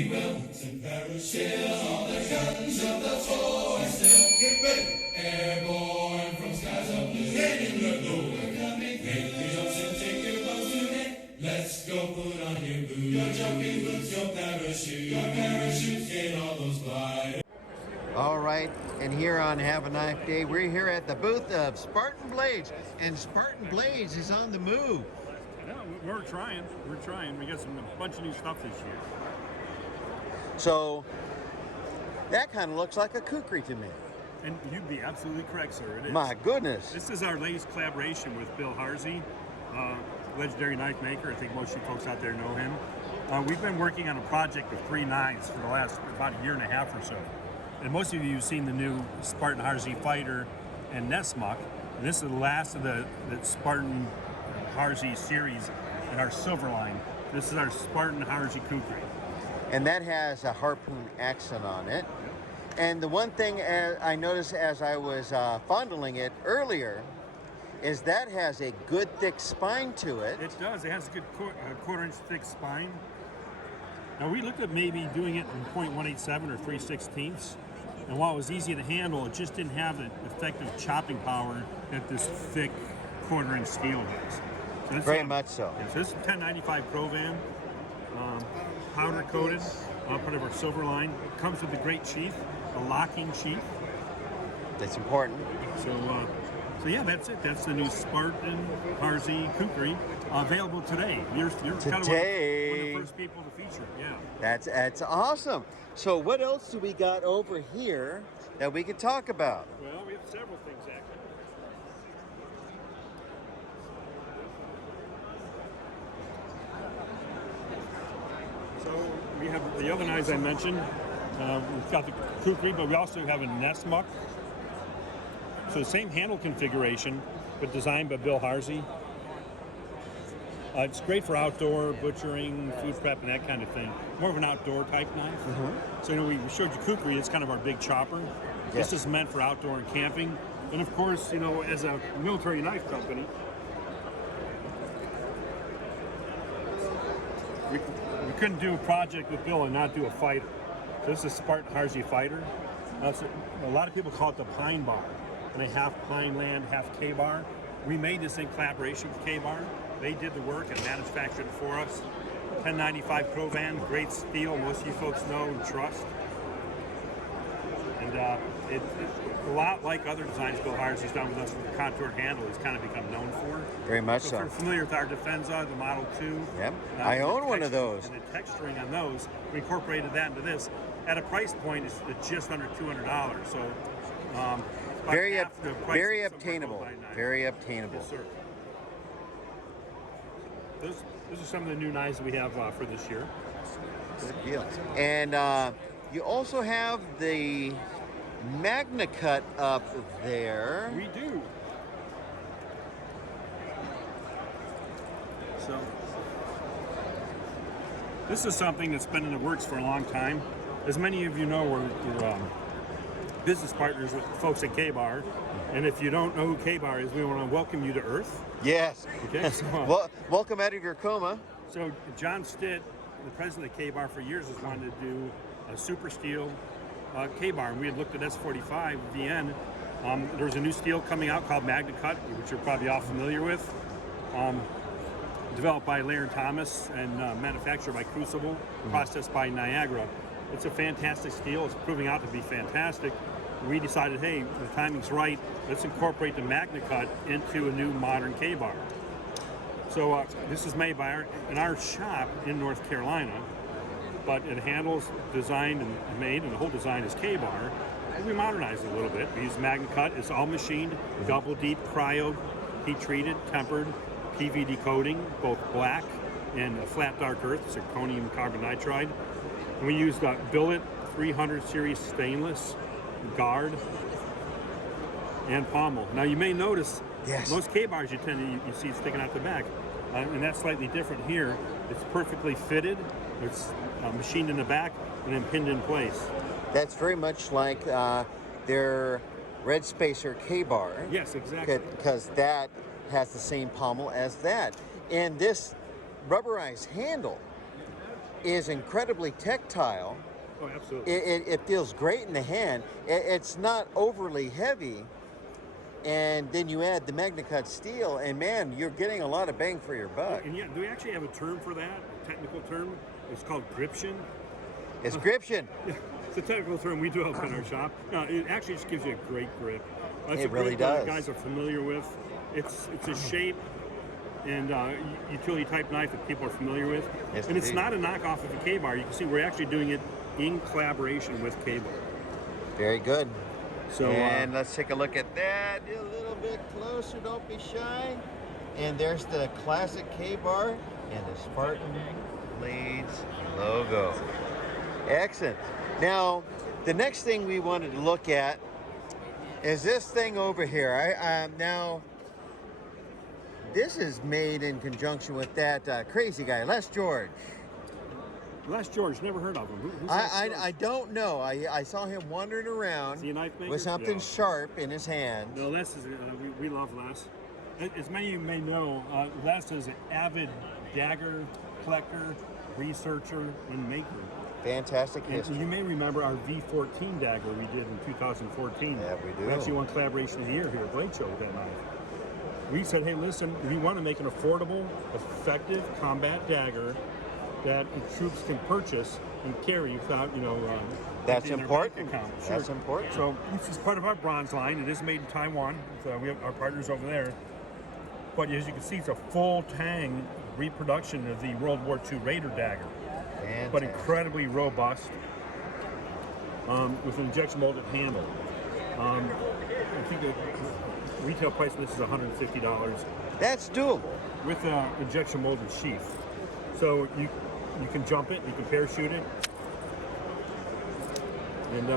We will parachute all the guns of the foe and still get ready. Airborne from skies of blue. Ready to go. We're coming. Make the jumps and take your boats today. Let's go put on your boots. Your jumping boots, your parachute. Your parachute, get all those gliders. All right, and here on Have a Knife Day, we're here at the booth of Spartan Blades, and Spartan Blades is on the move. Yeah, we're trying. We got a bunch of new stuff this year. So that kind of looks like a kukri to me. And you'd be absolutely correct, sir. It is. My goodness. This is our latest collaboration with Bill Harsey, legendary knife maker. I think most of you folks out there know him. We've been working on a project of 3 knives for the last about a year and a half or so. And most of you have seen the new Spartan Harsey Fighter and Nesmuck. And this is the last of the Spartan Harsey series in our silver line. This is our Spartan Harsey Kukri. And that has a harpoon accent on it. And the one thing I noticed as I was fondling it earlier is that has a good thick spine to it. It does. It has a good quarter-inch thick spine. Now we looked at maybe doing it in .187 or 3/16. And while it was easy to handle, it just didn't have the effective chopping power that this thick quarter-inch steel does. So Very much so. Yeah, so this is 1095 Provan, powder coated, part of our silver line. It comes with a great sheath, a locking sheath. That's important. So yeah, that's it. That's the new Spartan Harsey Kukri, available today. You're kind of one of the first people to feature. Yeah. That's awesome. So what else do we got over here that we could talk about? Well, we have several things actually. So we have the other knives I mentioned. We've got the Kukri, but we also have a Nesmuck. So the same handle configuration, but designed by Bill Harsey. It's great for outdoor butchering, food prep, and that kind of thing. More of an outdoor type knife. Mm-hmm. So we showed you Kukri. It's kind of our big chopper. Yes. This is meant for outdoor and camping. And of course, as a military knife company, we couldn't do a project with Bill and not do a fighter. So this is Spartan Harsey Fighter. A lot of people call it the Pine Bar. And they half pine land, half K-bar. We made this in collaboration with K-bar. They did the work and manufactured it for us. 1095 Provan, great steel, most of you folks know and trust. And it's a lot like other designs Bill Harsey's done with us with the contoured handle. He's kind of become known for. Very much so. If you're familiar with our Defensa, the Model 2. Yep, I own one of those. And the texturing on those, we incorporated that into this. At a price point, it's just under $200. So. Very obtainable. Very obtainable. Yes, sir. Those are some of the new knives we have for this year. Good deal. And you also have the Magna Cut up there. We do. So this is something that's been in the works for a long time. As many of you know, we're business partners with folks at K-Bar, and if you don't know who K-Bar is, we want to welcome you to Earth. Yes. Okay. So, well, welcome out of your coma. So John Stitt, the president of K-Bar for years, has wanted to do a super steel K-Bar, and we had looked at S45 VN. There's a new steel coming out called Magna Cut, which you're probably all familiar with. Developed by Laird Thomas and manufactured by Crucible, processed by Niagara. It's a fantastic steel. It's proving out to be fantastic. We decided, hey, the timing's right. Let's incorporate the Magna Cut into a new modern K-bar. So this is made in our shop in North Carolina, but it handles, designed, and made, and the whole design is K-bar. And we modernized it a little bit. We use Magna Cut. It's all machined, double deep, cryo, heat treated, tempered, PVD coating, both black and flat dark earth, zirconium carbon nitride. And we used billet 300 series stainless, guard, and pommel. Now you may notice most K-bars you see sticking out the back, and that's slightly different here. It's perfectly fitted. It's machined in the back and then pinned in place. That's very much like their Red Spacer K-bar. Yes, exactly. Because that has the same pommel as that. And this rubberized handle is incredibly tactile. Oh, absolutely. It feels great in the hand. It's not overly heavy. And then you add the MagnaCut steel, and man, you're getting a lot of bang for your buck. And yeah, do we actually have a term for that? A technical term? It's called gription. It's gription. Yeah, it's a technical term we develop in our shop. No, it actually just gives you a great grip. It's It a really grip that does. guys are familiar with. It's a shape and utility type knife that people are familiar with. Yes, and it's indeed. not a knockoff of a K-bar. You can see we're actually doing it in collaboration with K-bar. Very good. So And let's take a look at that a little bit closer. Don't be shy. And there's the classic K-bar and the Spartan Blades logo. Excellent. Now, the next thing we wanted to look at is this thing over here. Now, this is made in conjunction with that crazy guy, Les George. Les George, never heard of him. Who's Les George? I don't know. I saw him wandering around Is he a knife maker? with something Yeah. sharp in his hand. No, Les is. We love Les. As many of you may know, Les is an avid dagger collector, researcher, and maker. Fantastic And history. you may remember our V14 dagger we did in 2014. Yeah, we do. We actually won Collaboration of the Year here at Blade Sow with that knife. We said, hey, listen, we want to make an affordable, effective combat dagger that the troops can purchase and carry without, That's emptying their important. bank account. That's important. So this is part of our bronze line. It is made in Taiwan. So we have our partners over there. But as you can see, it's a full tang reproduction of the World War II Raider dagger, but Fantastic. incredibly robust with an injection molded handle. I think the retail price of this is $150 That's doable. with an injection molded sheath. So you can jump it, you can parachute it, and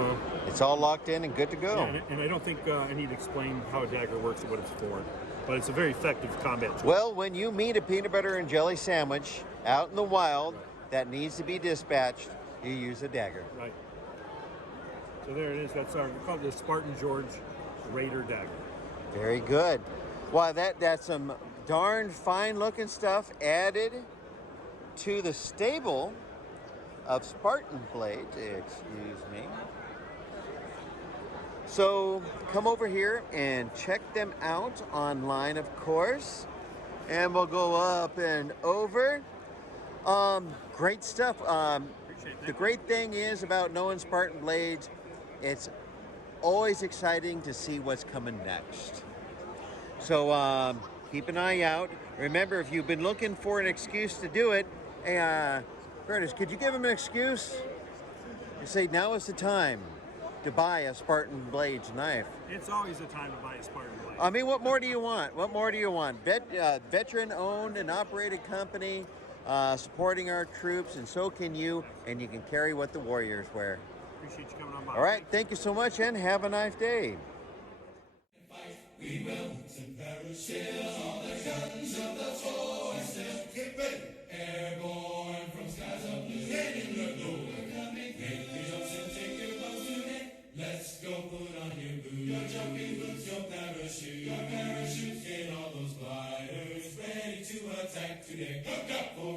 It's all locked in and good to go. yeah, and I don't think I need to explain how a dagger works or what it's for, but it's a very effective combat tool. Well, when you meet a peanut butter and jelly sandwich out in the wild that needs to be dispatched, you use a dagger. Right. So there it is. That's we call it the Spartan George Raider dagger. Very good. Wow, that's some darn fine looking stuff added to the stable of Spartan Blades, excuse me. So come over here and check them out online, of course. And we'll go up and over. Great stuff. Appreciate that. The great thing is about knowing Spartan Blades, it's always exciting to see what's coming next. So keep an eye out. Remember, if you've been looking for an excuse to do it, hey, Curtis, could you give him an excuse? You say now is the time to buy a Spartan Blades knife. It's always a time to buy a Spartan Blade. I mean, what more do you want? What more do you want? Veteran-owned and operated company supporting our troops, and so can you, and you can carry what the warriors wear. Appreciate you coming on by. All right, thank you so much, and have a nice day. We will send parachutes on the guns of the foe and still get ready. Airborne from skies of blue, heading the door. Make the jumps and take your bows today. Let's go put on your boots, your jumping boots, your parachutes. Get all those gliders ready to attack today. Hook up for